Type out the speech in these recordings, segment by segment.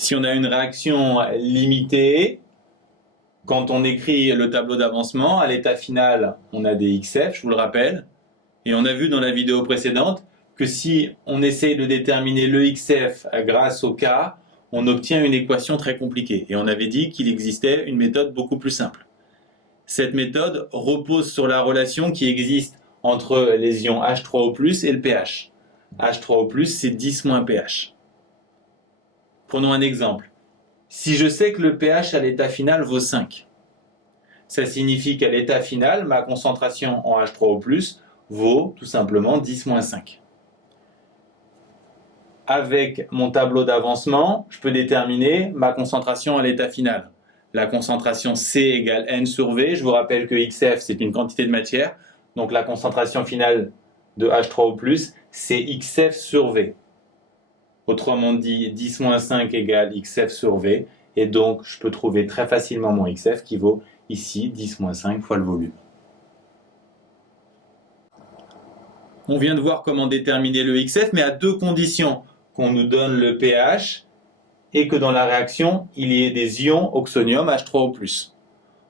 Si on a une réaction limitée, quand on écrit le tableau d'avancement, à l'état final, on a des XF, je vous le rappelle. Et on a vu dans la vidéo précédente que si on essaye de déterminer le XF grâce au K, on obtient une équation très compliquée. Et on avait dit qu'il existait une méthode beaucoup plus simple. Cette méthode repose sur la relation qui existe entre les ions H3O+, et le pH. H3O+, c'est 10 moins pH. Prenons un exemple. Si je sais que le pH à l'état final vaut 5, ça signifie qu'à l'état final, ma concentration en H3O+, vaut tout simplement 10 moins 5. Avec mon tableau d'avancement, je peux déterminer ma concentration à l'état final. La concentration C égale N sur V. Je vous rappelle que XF, c'est une quantité de matière. Donc la concentration finale de H3O+, c'est XF sur V. Autrement dit, 10 moins 5 égale XF sur V. Et donc, je peux trouver très facilement mon XF qui vaut ici 10 moins 5 fois le volume. On vient de voir comment déterminer le XF, mais à deux conditions. Qu'on nous donne le pH et que dans la réaction, il y ait des ions oxonium H3O+.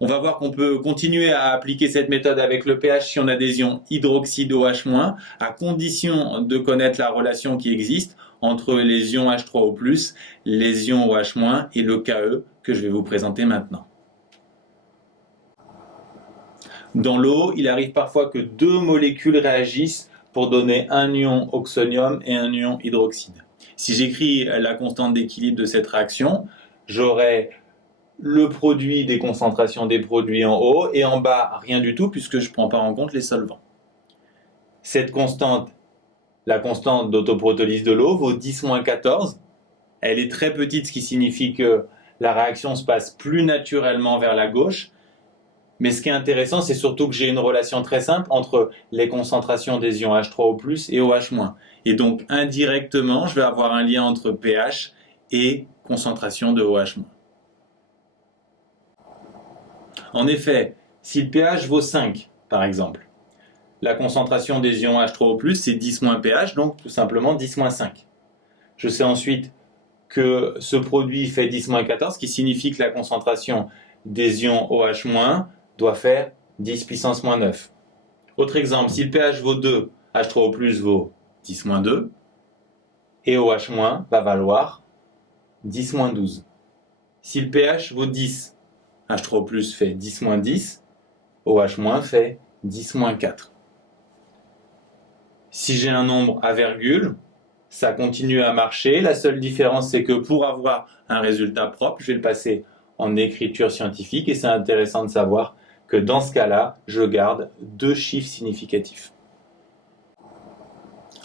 On va voir qu'on peut continuer à appliquer cette méthode avec le pH si on a des ions hydroxyde OH-, à condition de connaître la relation qui existe entre les ions H3O+, les ions OH- et le Ke que je vais vous présenter maintenant. Dans l'eau, il arrive parfois que deux molécules réagissent pour donner un ion oxonium et un ion hydroxyde. Si j'écris la constante d'équilibre de cette réaction, j'aurai le produit des concentrations des produits en haut et en bas rien du tout puisque je ne prends pas en compte les solvants. Cette constante, la constante d'autoprotolyse de l'eau, vaut 10-14. Elle est très petite, ce qui signifie que la réaction se passe plus naturellement vers la gauche. Mais ce qui est intéressant, c'est surtout que j'ai une relation très simple entre les concentrations des ions H3O+, et OH-. Et donc, indirectement, je vais avoir un lien entre pH et concentration de OH-. En effet, si le pH vaut 5, par exemple, la concentration des ions H3O+, c'est 10 moins pH, donc tout simplement 10 moins 5. Je sais ensuite que ce produit fait 10 moins 14, ce qui signifie que la concentration des ions OH- doit faire 10 puissance moins 9. Autre exemple, si le pH vaut 2, H3O+ vaut 10 moins 2, et OH- va valoir 10 moins 12. Si le pH vaut 10, H3O+ fait 10 moins 10, OH- fait 10 moins 4. Si j'ai un nombre à virgule, ça continue à marcher. La seule différence, c'est que pour avoir un résultat propre, je vais le passer en écriture scientifique et c'est intéressant de savoir que dans ce cas-là, je garde deux chiffres significatifs.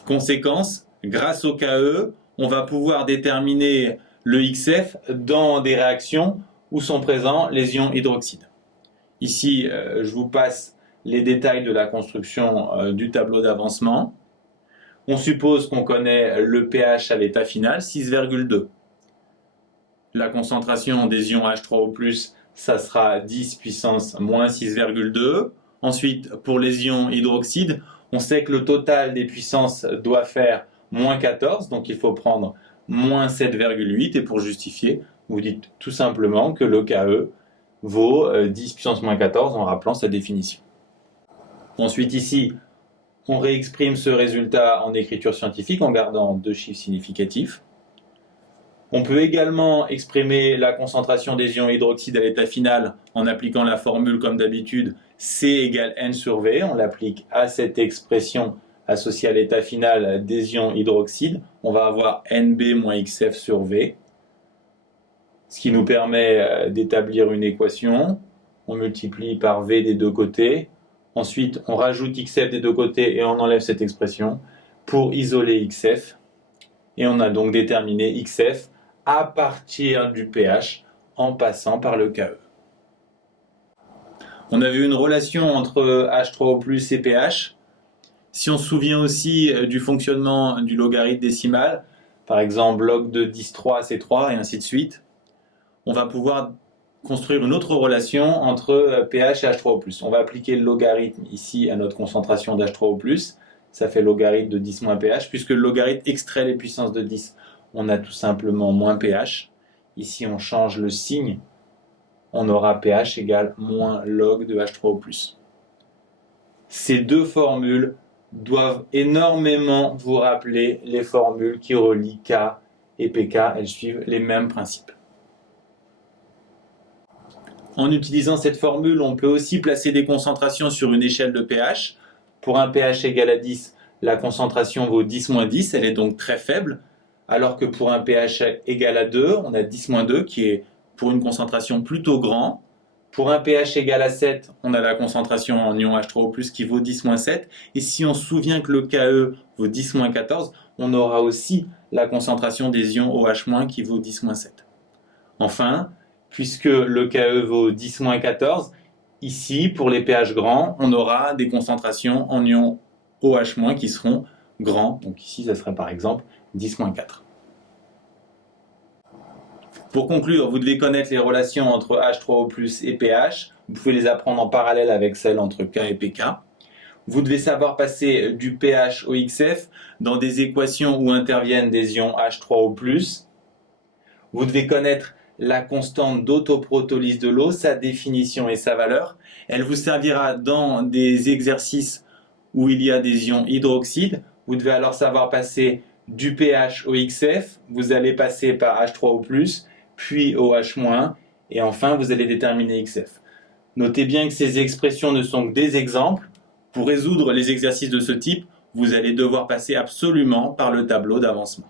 Conséquence, grâce au Ke, on va pouvoir déterminer le XF dans des réactions où sont présents les ions hydroxydes. Ici, je vous passe les détails de la construction du tableau d'avancement. On suppose qu'on connaît le pH à l'état final, 6,2. La concentration des ions H3O+, ça sera 10 puissance moins 6,2. Ensuite, pour les ions hydroxydes, on sait que le total des puissances doit faire moins 14, donc il faut prendre moins 7,8. Et pour justifier, vous dites tout simplement que le Ke vaut 10 puissance moins 14 en rappelant sa définition. Ensuite ici, on réexprime ce résultat en écriture scientifique en gardant deux chiffres significatifs. On peut également exprimer la concentration des ions hydroxydes à l'état final en appliquant la formule comme d'habitude C égale N sur V. On l'applique à cette expression associée à l'état final des ions hydroxydes. On va avoir NB moins XF sur V, ce qui nous permet d'établir une équation. On multiplie par V des deux côtés. Ensuite, on rajoute XF des deux côtés et on enlève cette expression pour isoler XF. Et on a donc déterminé XF à partir du pH en passant par le Ke. On a vu une relation entre H3O+ et pH. Si on se souvient aussi du fonctionnement du logarithme décimal, par exemple log de 10,3 c'est 3 et ainsi de suite, on va pouvoir construire une autre relation entre pH et H3O+. On va appliquer le logarithme ici à notre concentration d'H3O+. Ça fait logarithme de 10 moins pH. Puisque le logarithme extrait les puissances de 10, on a tout simplement moins pH. Ici, on change le signe. On aura pH égale moins log de H3O+. Ces deux formules doivent énormément vous rappeler les formules qui relient K et pK. Elles suivent les mêmes principes. En utilisant cette formule, on peut aussi placer des concentrations sur une échelle de pH. Pour un pH égal à 10, la concentration vaut 10-10, elle est donc très faible, alors que pour un pH égal à 2, on a 10-2 qui est pour une concentration plutôt grand. Pour un pH égal à 7, on a la concentration en ion H3O+, qui vaut 10-7. Et si on se souvient que le Ke vaut 10-14, on aura aussi la concentration des ions OH- qui vaut 10-7. Enfin, puisque le Ke vaut 10-14, ici, pour les pH grands, on aura des concentrations en ions OH- qui seront grands. Donc ici, ça serait par exemple 10-4. Pour conclure, vous devez connaître les relations entre H3O+ et pH. Vous pouvez les apprendre en parallèle avec celles entre K et pK. Vous devez savoir passer du pH au XF dans des équations où interviennent des ions H3O+. Vous devez connaître la constante d'autoprotolyse de l'eau, sa définition et sa valeur. Elle vous servira dans des exercices où il y a des ions hydroxydes. Vous devez alors savoir passer du pH au XF. Vous allez passer par H3O+, puis OH-, et enfin vous allez déterminer XF. Notez bien que ces expressions ne sont que des exemples. Pour résoudre les exercices de ce type, vous allez devoir passer absolument par le tableau d'avancement.